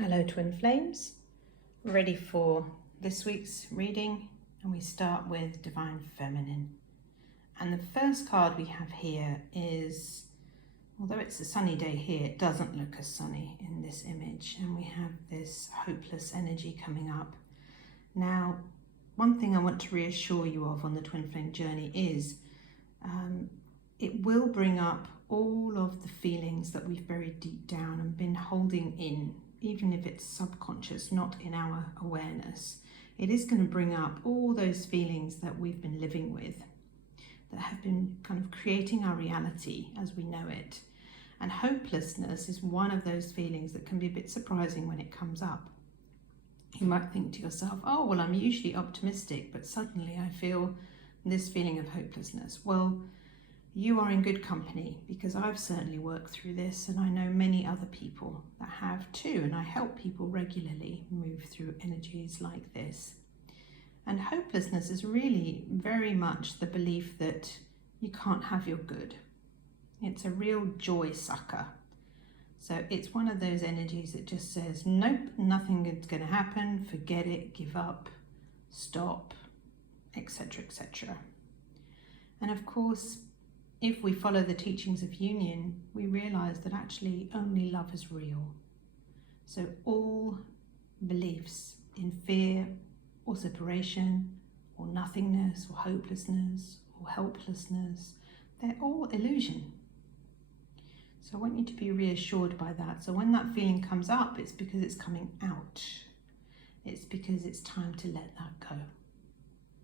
Hello Twin Flames, ready for this week's reading, and we start with Divine Feminine. And the first card we have here is, although it's a sunny day here, it doesn't look as sunny in this image, and we have this hopeless energy coming up. Now, one thing I want to reassure you of on the Twin Flame journey is it will bring up all of the feelings that we've buried deep down and been holding in, even if it's subconscious, not in our awareness. It is going to bring up all those feelings that we've been living with, that have been kind of creating our reality as we know it. And hopelessness is one of those feelings that can be a bit surprising when it comes up. You might think to yourself, oh, well, I'm usually optimistic, but suddenly I feel this feeling of hopelessness. Well, you are in good company, because I've certainly worked through this, and I know many other people that have too, and I help people regularly move through energies like this. And hopelessness is really very much the belief that you can't have your good. It's a real joy sucker. So it's one of those energies that just says, nope, nothing is going to happen, forget it, give up, stop, etc., etc. And of course, if we follow the teachings of union, we realize that actually only love is real. So all beliefs in fear or separation or nothingness or hopelessness or helplessness, they're all illusion. So I want you to be reassured by that. So when that feeling comes up, it's because it's coming out. It's because it's time to let that go,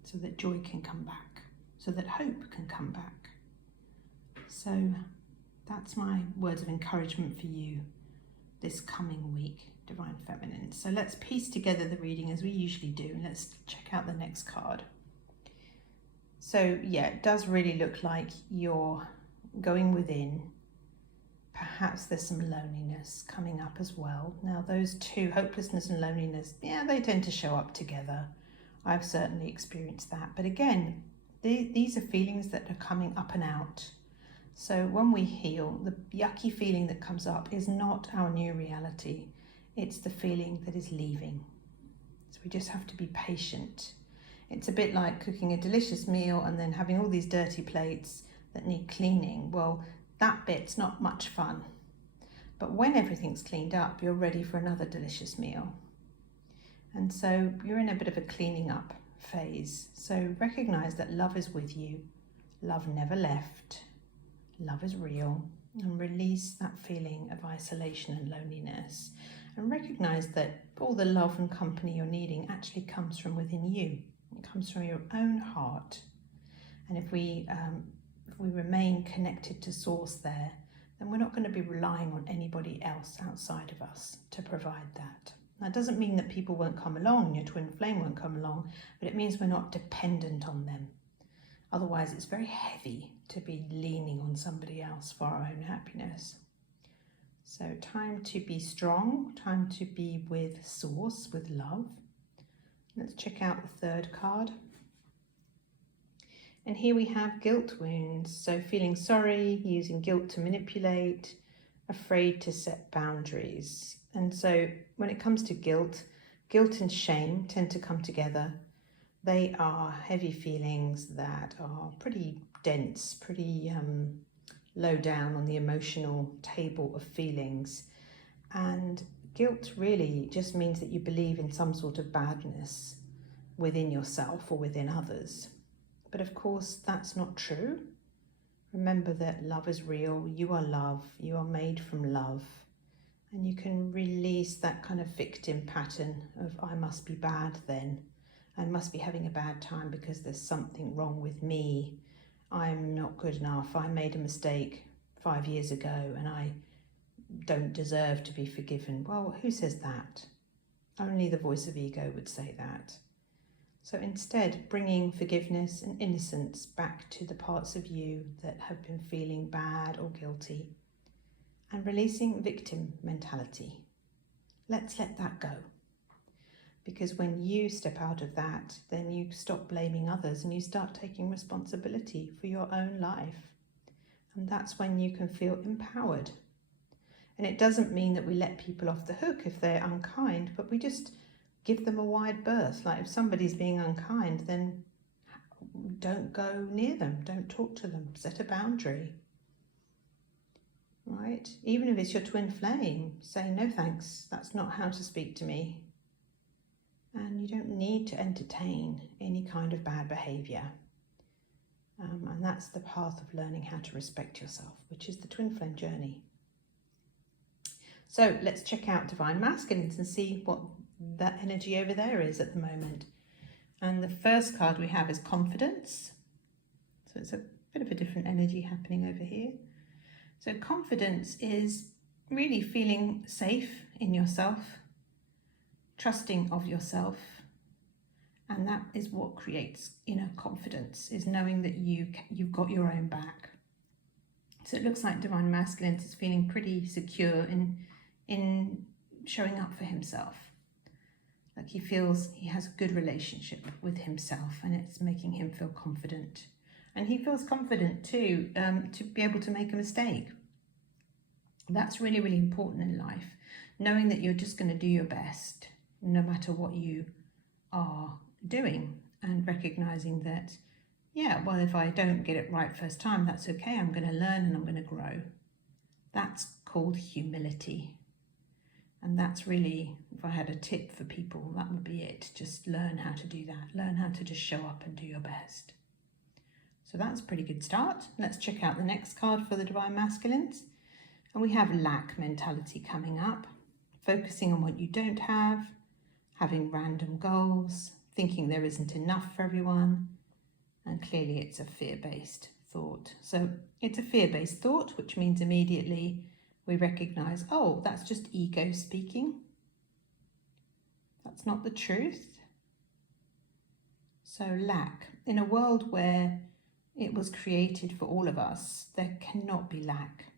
so that joy can come back, so that hope can come back. So that's my words of encouragement for you this coming week, Divine Feminine. So let's piece together the reading as we usually do, and let's check out the next card. So yeah, it does really look like you're going within. Perhaps there's some loneliness coming up as well. Now those two, hopelessness and loneliness, yeah, they tend to show up together. I've certainly experienced that. But again, these are feelings that are coming up and out. So when we heal, the yucky feeling that comes up is not our new reality. It's the feeling that is leaving. So we just have to be patient. It's a bit like cooking a delicious meal and then having all these dirty plates that need cleaning. Well, that bit's not much fun. But when everything's cleaned up, you're ready for another delicious meal. And so you're in a bit of a cleaning up phase. So recognize that love is with you. Love never left. Love is real, and release that feeling of isolation and loneliness, and recognize that all the love and company you're needing actually comes from within you. It comes from your own heart. And if we remain connected to source there, then we're not going to be relying on anybody else outside of us to provide that. That doesn't mean that people won't come along, your twin flame won't come along, but it means we're not dependent on them. Otherwise, it's very heavy to be leaning on somebody else for our own happiness. So time to be strong, time to be with source, with love. Let's check out the third card. And here we have guilt wounds. So feeling sorry, using guilt to manipulate, afraid to set boundaries. And so when it comes to guilt and shame tend to come together. They are heavy feelings that are pretty dense, pretty low down on the emotional table of feelings. And guilt really just means that you believe in some sort of badness within yourself or within others. But of course, that's not true. Remember that love is real. You are love. You are made from love. And you can release that kind of victim pattern of, I must be bad then. I must be having a bad time because there's something wrong with me. I'm not good enough. I made a mistake 5 years ago and I don't deserve to be forgiven. Well, who says that? Only the voice of ego would say that. So instead, bringing forgiveness and innocence back to the parts of you that have been feeling bad or guilty, and releasing victim mentality. Let's let that go. Because when you step out of that, then you stop blaming others and you start taking responsibility for your own life. And that's when you can feel empowered. And it doesn't mean that we let people off the hook if they're unkind, but we just give them a wide berth. Like if somebody's being unkind, then don't go near them, don't talk to them, set a boundary. Right? Even if it's your twin flame, say no thanks, that's not how to speak to me. And you don't need to entertain any kind of bad behaviour. And that's the path of learning how to respect yourself, which is the twin flame journey. So let's check out divine masculines and see what that energy over there is at the moment. And the first card we have is confidence. So it's a bit of a different energy happening over here. So confidence is really feeling safe in yourself, trusting of yourself, and that is what creates inner confidence, is knowing that you've got your own back. So it looks like divine masculine is feeling pretty secure in showing up for himself. Like he feels he has a good relationship with himself and it's making him feel confident. And he feels confident too to be able to make a mistake. That's really, really important in life. Knowing that you're just going to do your best no matter what you are doing, and recognizing that, yeah, well, if I don't get it right first time, that's okay. I'm going to learn and I'm going to grow. That's called humility. And that's really, if I had a tip for people, that would be it. Just learn how to do that. Learn how to just show up and do your best. So that's a pretty good start. Let's check out the next card for the divine masculines. And we have lack mentality coming up, focusing on what you don't have, having random goals, thinking there isn't enough for everyone, and clearly it's a fear-based thought. So it's a fear-based thought, which means immediately we recognize, oh, that's just ego speaking. That's not the truth. So lack. In a world where it was created for all of us, there cannot be lack.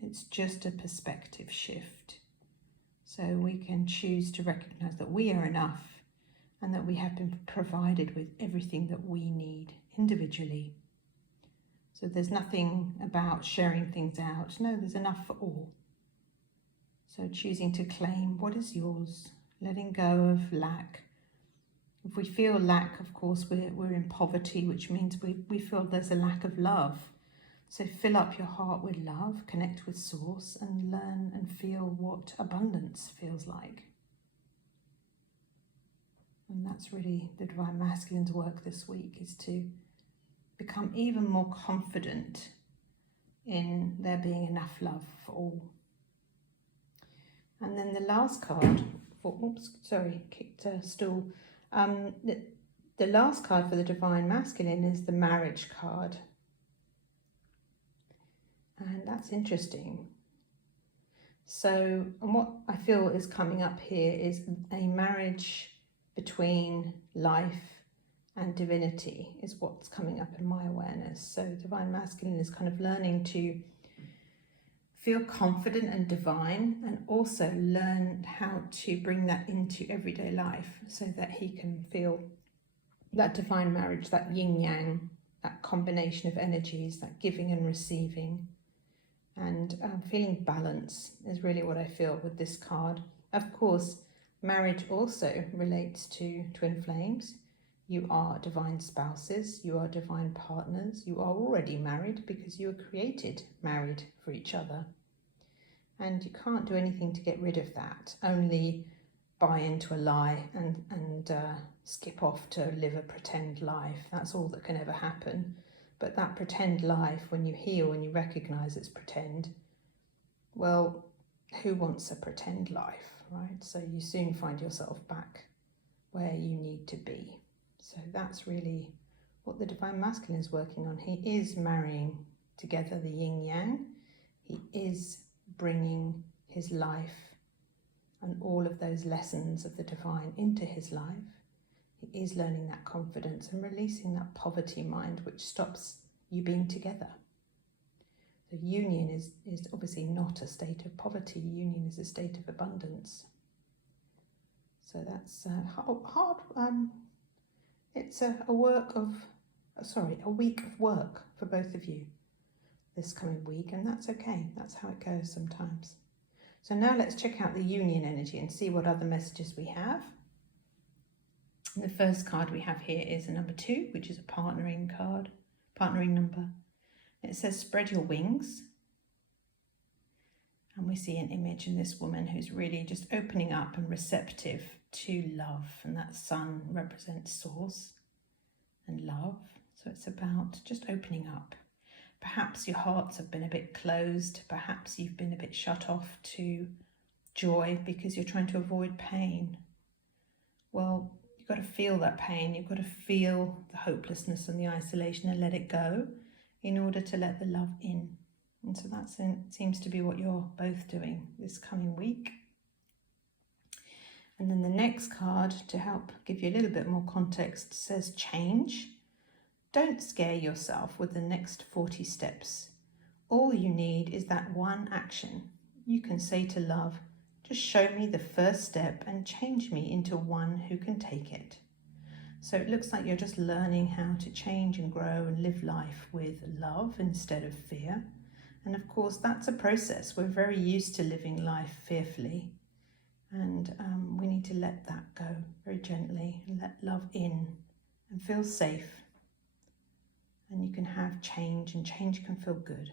It's just a perspective shift. So we can choose to recognize that we are enough and that we have been provided with everything that we need individually. So there's nothing about sharing things out. No, there's enough for all. So choosing to claim what is yours, letting go of lack. If we feel lack, of course, we're in poverty, which means we feel there's a lack of love. So fill up your heart with love, connect with source, and learn and feel what abundance feels like. And that's really the divine masculine's work this week, is to become even more confident in there being enough love for all. And then the last card, kicked a stool. The last card for the divine masculine is the marriage card. And that's interesting. So, and what I feel is coming up here is a marriage between life and divinity is what's coming up in my awareness. So divine masculine is kind of learning to feel confident and divine, and also learn how to bring that into everyday life so that he can feel that divine marriage, that yin yang, that combination of energies, that giving and receiving. And feeling balance is really what I feel with this card. Of course, marriage also relates to twin flames. You are divine spouses, you are divine partners, you are already married because you were created married for each other. And you can't do anything to get rid of that, only buy into a lie and skip off to live a pretend life. That's all that can ever happen. But that pretend life, when you heal and you recognise it's pretend, well, who wants a pretend life, right? So you soon find yourself back where you need to be. So that's really what the divine masculine is working on. He is marrying together the yin yang. He is bringing his life and all of those lessons of the divine into his life. He is learning that confidence and releasing that poverty mind which stops you being together. The union is obviously not a state of poverty. Union is a state of abundance. So that's hard. It's a week of work for both of you this coming week, and that's okay. That's how it goes sometimes. So now let's check out the union energy and see what other messages we have. And the first card we have here is a number 2, which is a partnering card, partnering number. It says spread your wings. And we see an image in this woman who's really just opening up and receptive to love. And that sun represents source and love. So it's about just opening up. Perhaps your hearts have been a bit closed. Perhaps you've been a bit shut off to joy because you're trying to avoid pain. Well, you've got to feel that pain. You've got to feel the hopelessness and the isolation and let it go in order to let the love in. And so that seems to be what you're both doing this coming week. And then the next card, to help give you a little bit more context, says change. Don't scare yourself with the next 40 steps. All you need is that one action. You can say to love, just show me the first step and change me into one who can take it. So it looks like you're just learning how to change and grow and live life with love instead of fear. And of course, that's a process. We're very used to living life fearfully. And we need to let that go very gently and let love in and feel safe. And you can have change, and change can feel good.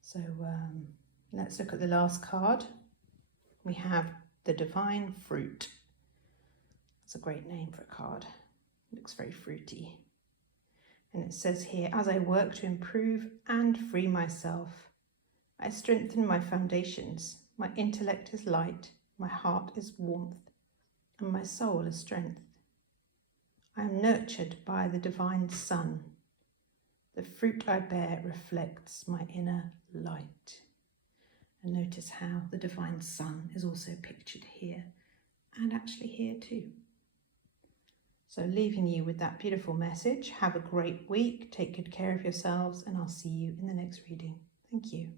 So let's look at the last card. We have the Divine Fruit. That's a great name for a card. It looks very fruity. And it says here, as I work to improve and free myself, I strengthen my foundations. My intellect is light, my heart is warmth, and my soul is strength. I am nurtured by the divine sun. The fruit I bear reflects my inner light. And notice how the divine sun is also pictured here and actually here too. So leaving you with that beautiful message. Have a great week. Take good care of yourselves, and I'll see you in the next reading. Thank you.